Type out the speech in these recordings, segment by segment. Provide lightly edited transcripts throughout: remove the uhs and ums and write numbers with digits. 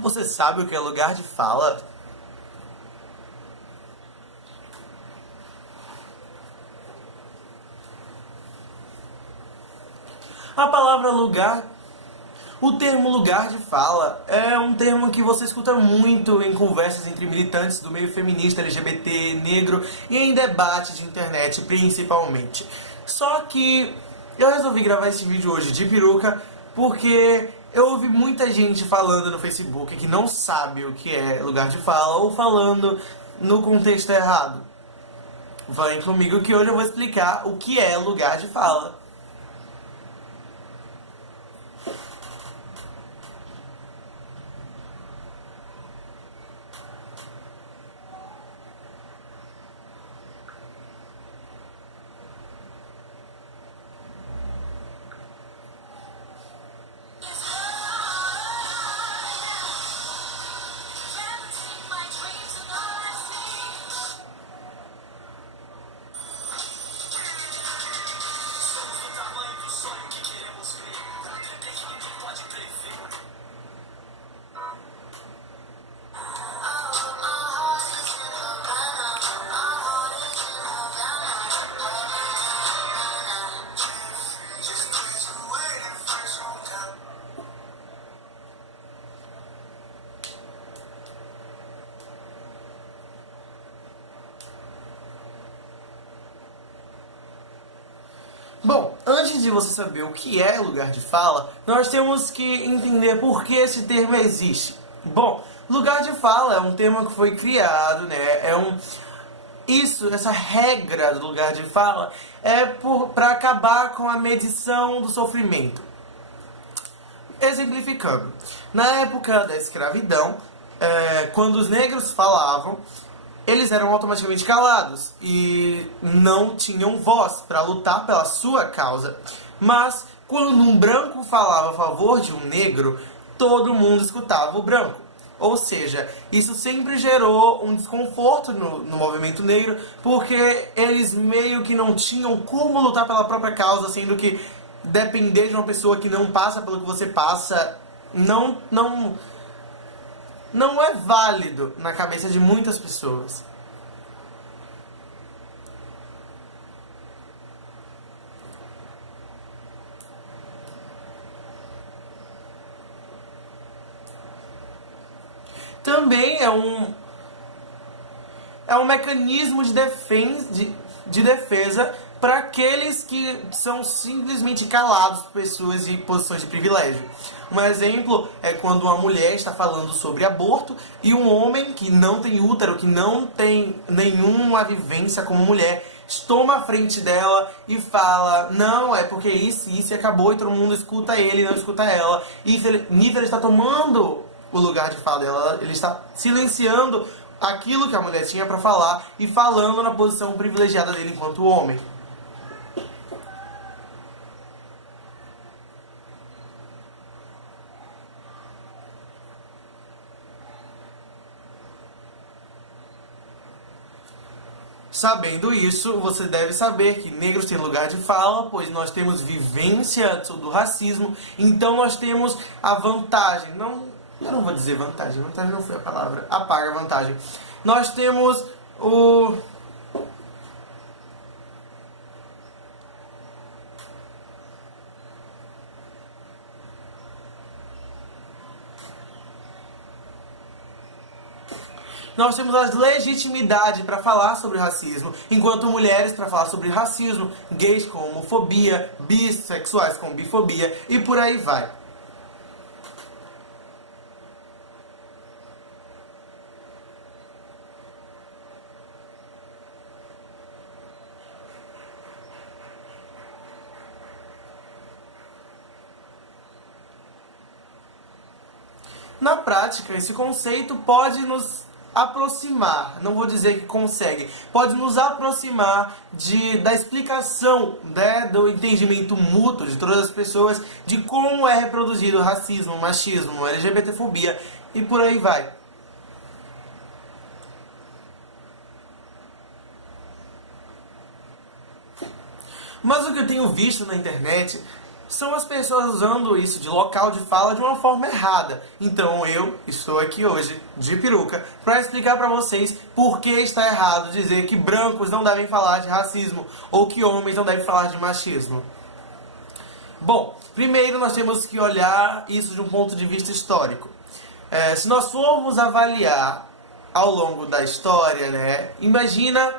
Você sabe o que é lugar de fala? A palavra lugar, o termo lugar de fala é um termo que você escuta muito em conversas entre militantes do meio feminista, LGBT, negro e em debates de internet principalmente. Só que eu resolvi gravar esse vídeo hoje de peruca porque eu ouvi muita gente falando no Facebook que não sabe o que é lugar de fala ou falando no contexto errado. Vem comigo que hoje eu vou explicar o que é lugar de fala. Bom, antes de você saber o que é lugar de fala, nós temos que entender por que esse termo existe. Bom, lugar de fala é um termo que foi criado, né? Essa regra do lugar de fala é para acabar com a medição do sofrimento. Exemplificando, na época da escravidão, quando os negros falavam, eles eram automaticamente calados e não tinham voz para lutar pela sua causa. Mas quando um branco falava a favor de um negro, todo mundo escutava o branco. Ou seja, isso sempre gerou um desconforto no movimento negro, porque eles meio que não tinham como lutar pela própria causa, sendo que depender de uma pessoa que não passa pelo que você passa não é válido na cabeça de muitas pessoas. Também é um mecanismo de defesa para aqueles que são simplesmente calados por pessoas em posições de privilégio. Um exemplo é quando uma mulher está falando sobre aborto e um homem que não tem útero, que não tem nenhuma vivência como mulher, toma a frente dela e fala: não, é porque isso e acabou, e todo mundo escuta ele e não escuta ela. E nisso ele está tomando o lugar de fala dela, ele está silenciando aquilo que a mulher tinha para falar e falando na posição privilegiada dele enquanto homem. Sabendo isso, você deve saber que negros têm lugar de fala, pois nós temos vivência do racismo, então nós temos a vantagem. Eu não vou dizer vantagem não foi a palavra, apaga a vantagem. Nós temos nós temos a legitimidade para falar sobre racismo, enquanto mulheres para falar sobre racismo, gays com homofobia, bissexuais com bifobia e por aí vai. Na prática, esse conceito pode nos aproximar, não vou dizer que consegue, pode nos aproximar da explicação, né, do entendimento mútuo de todas as pessoas de como é reproduzido o racismo, o machismo, a LGBTfobia e por aí vai. Mas o que eu tenho visto na internet são as pessoas usando isso de local de fala de uma forma errada. Então eu estou aqui hoje, de peruca, para explicar para vocês por que está errado dizer que brancos não devem falar de racismo ou que homens não devem falar de machismo. Bom, primeiro nós temos que olhar isso de um ponto de vista histórico. Se nós formos avaliar ao longo da história, né, imagina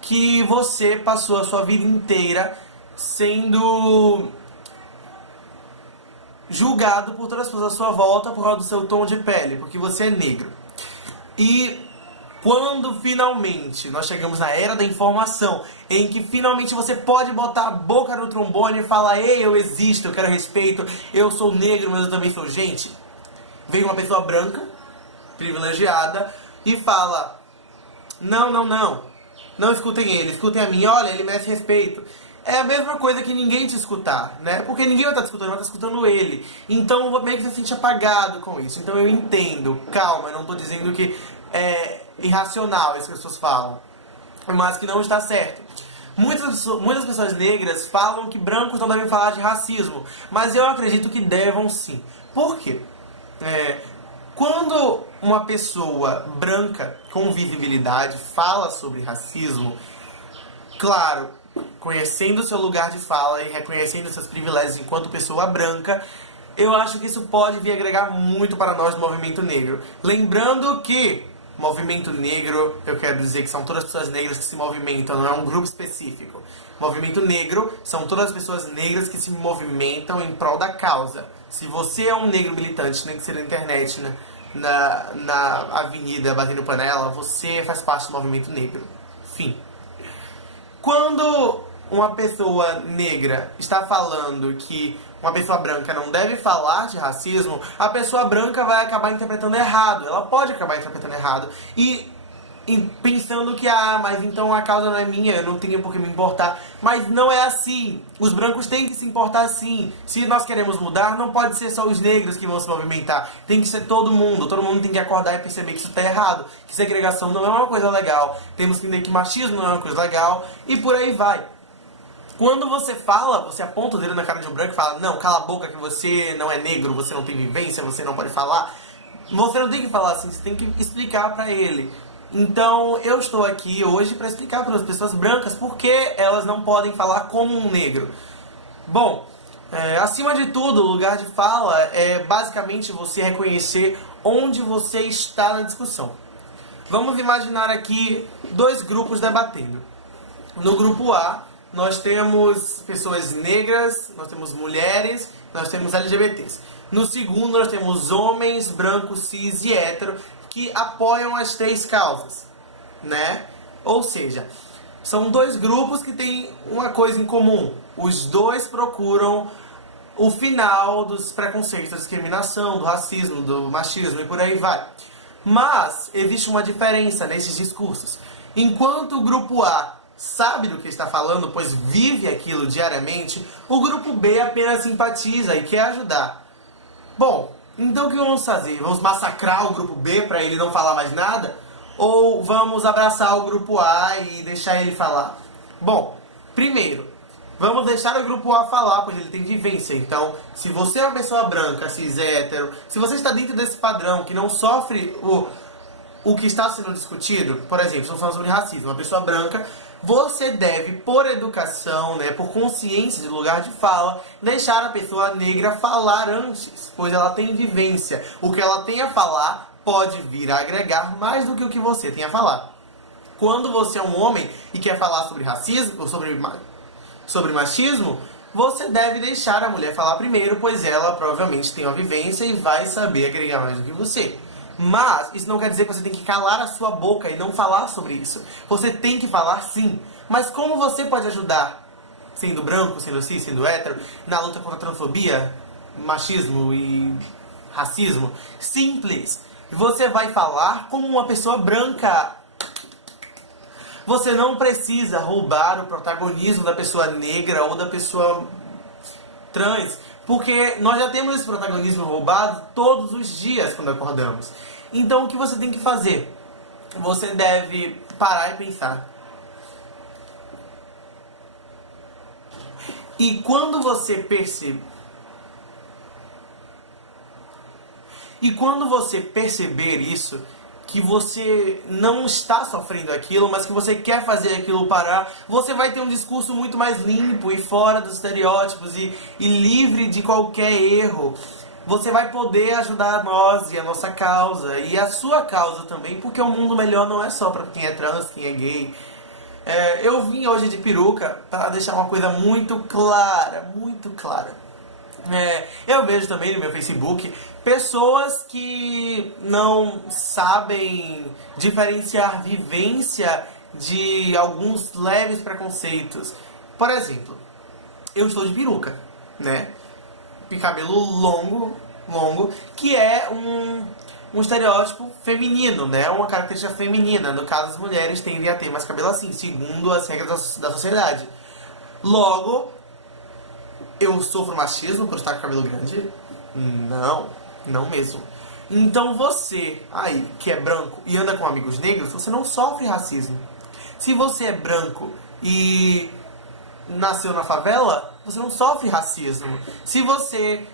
que você passou a sua vida inteira sendo julgado por todas as pessoas à sua volta por causa do seu tom de pele, porque você é negro. E quando finalmente nós chegamos na era da informação, em que finalmente você pode botar a boca no trombone e falar: ei, eu existo, eu quero respeito, eu sou negro, mas eu também sou gente. Vem uma pessoa branca, privilegiada, e fala: não escutem ele, escutem a mim, olha, ele merece respeito. É a mesma coisa que ninguém te escutar, né? Porque ninguém vai estar te escutando, vai estar escutando ele. Então meio que você se sente apagado com isso. Então eu entendo, calma, eu não estou dizendo que é irracional isso que as pessoas falam, mas que não está certo. Muitas pessoas negras falam que brancos não devem falar de racismo, mas eu acredito que devam sim. Por quê? Quando uma pessoa branca com visibilidade fala sobre racismo, claro, conhecendo o seu lugar de fala e reconhecendo seus privilégios enquanto pessoa branca, eu acho que isso pode vir agregar muito para nós do movimento negro. Lembrando que movimento negro, eu quero dizer que são todas as pessoas negras que se movimentam, não é um grupo específico. Movimento negro são todas as pessoas negras que se movimentam em prol da causa. Se você é um negro militante, nem que seja na internet, né, na avenida batendo panela, você faz parte do movimento negro. Fim. Quando uma pessoa negra está falando que uma pessoa branca não deve falar de racismo, a pessoa branca vai acabar interpretando errado. Ela pode acabar interpretando errado. E pensando que, mas então a causa não é minha, eu não tenho por que me importar. Mas não é assim. Os brancos têm que se importar sim. Se nós queremos mudar, não pode ser só os negros que vão se movimentar. Tem que ser todo mundo. Todo mundo tem que acordar e perceber que isso está errado. Que segregação não é uma coisa legal. Temos que entender que machismo não é uma coisa legal. E por aí vai. Quando você fala, você aponta o dedo na cara de um branco e fala: não, cala a boca que você não é negro, você não tem vivência, você não pode falar. Você não tem que falar assim, você tem que explicar pra ele. Então eu estou aqui hoje para explicar para as pessoas brancas por que elas não podem falar como um negro. Bom, acima de tudo, o lugar de fala é basicamente você reconhecer onde você está na discussão. Vamos imaginar aqui dois grupos debatendo. No grupo A, nós temos pessoas negras, nós temos mulheres, nós temos LGBTs. No segundo, nós temos homens, brancos, cis e hétero, que apoiam as três causas, né? Ou seja, são dois grupos que têm uma coisa em comum. Os dois procuram o final dos preconceitos, da discriminação, do racismo, do machismo e por aí vai. Mas existe uma diferença nesses discursos. Enquanto o grupo A sabe do que está falando, pois vive aquilo diariamente, o grupo B apenas simpatiza e quer ajudar. Bom, então o que vamos fazer? Vamos massacrar o grupo B para ele não falar mais nada? Ou vamos abraçar o grupo A e deixar ele falar? Bom, primeiro, vamos deixar o grupo A falar, pois ele tem vivência. Então, se você é uma pessoa branca, cis, hétero, se você está dentro desse padrão que não sofre o que está sendo discutido, por exemplo, estamos falando sobre racismo, uma pessoa branca, você deve, por educação, né, por consciência de lugar de fala, deixar a pessoa negra falar antes, pois ela tem vivência. O que ela tem a falar pode vir a agregar mais do que o que você tem a falar. Quando você é um homem e quer falar sobre racismo, ou sobre machismo, você deve deixar a mulher falar primeiro, pois ela provavelmente tem uma vivência e vai saber agregar mais do que você. Mas isso não quer dizer que você tem que calar a sua boca e não falar sobre isso. Você tem que falar sim. Mas como você pode ajudar, sendo branco, sendo cis, sendo hétero, na luta contra a transfobia, machismo e racismo? Simples. Você vai falar como uma pessoa branca. Você não precisa roubar o protagonismo da pessoa negra ou da pessoa trans, porque nós já temos esse protagonismo roubado todos os dias quando acordamos. Então o que você tem que fazer? Você deve parar e pensar: E quando você percebe... E quando você perceber isso, que você não está sofrendo aquilo, mas que você quer fazer aquilo parar, você vai ter um discurso muito mais limpo e fora dos estereótipos e livre de qualquer erro. Você vai poder ajudar nós e a nossa causa, e a sua causa também, porque o mundo melhor não é só para quem é trans, quem é gay. Eu vim hoje de peruca para deixar uma coisa muito clara, muito clara. Eu vejo também no meu Facebook pessoas que não sabem diferenciar vivência de alguns leves preconceitos. Por exemplo, eu estou de peruca, né? Cabelo longo, que é um estereótipo feminino, né? Uma característica feminina. No caso, as mulheres tendem a ter mais cabelo assim, segundo as regras da sociedade. Logo, eu sofro machismo por estar com cabelo grande? Não mesmo. Então você aí, que é branco e anda com amigos negros, você não sofre racismo. Se você é branco e nasceu na favela, você não sofre racismo. Se você